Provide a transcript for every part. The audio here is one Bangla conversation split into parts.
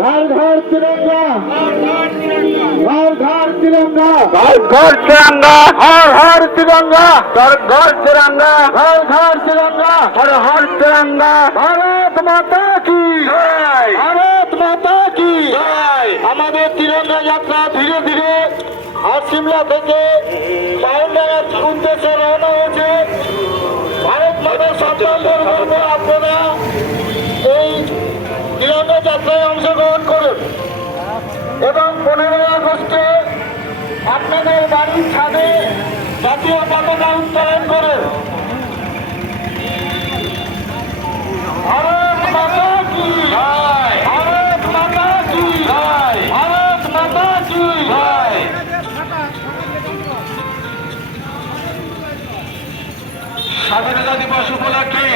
घर घर तिरंगा, घर घर तिरंगा, घर घर तिरंगा, हर हर तिरंगा, घर घर तिरंगा, घर घर तिरंगा, हर हर तिरंगा। भारत माता की जय भारत माता की जय। আমাদের তিরঙ্গা যাত্রা ধীরে ধীরে সিমলা থেকে পাউন্ডার উদ্দেশ্যে রওনা হয়েছে। ভারত মাতার সন্তানদের বলবো আপনারা এই তিরঙ্গা যাত্রায় অংশগ্রহণ করুন এবং 15 আগস্টে আপনাদের বাড়ির ছাদে জাতীয় পতাকা উত্তোলন করুন। ভারত মাতা কি জয় ভারত মাতা কি জয় ভারত মাতা কি জয়। স্বাধীনতা দিবস উপলক্ষে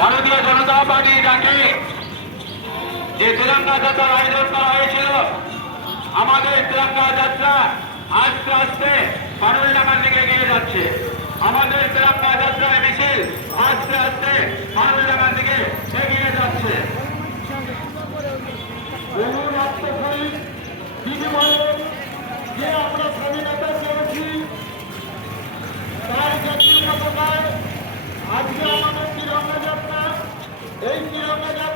ভারতীয় জনতা পার্টি ডাকে যে তিরঙ্গা যাত্রার আয়োজন করা হয়েছিল, আমাদের তিরঙ্গা যাত্রা আস্তে আস্তে পারুলডাঙ্গার দিকে এগিয়ে যাচ্ছে। আমাদের তিরঙ্গা যাত্রার মিছিল আস্তে আস্তে পারুলডাঙ্গার দিকে এগিয়ে যাচ্ছে। বহু রক্তক্ষয়ী বিনিময়ে যে আমরা স্বাধীনতা পেয়েছি তার জাতীয় পতাকায় আজকে আমাদের তিরঙ্গা যাত্রা, এই তিরঙ্গা যাত্রা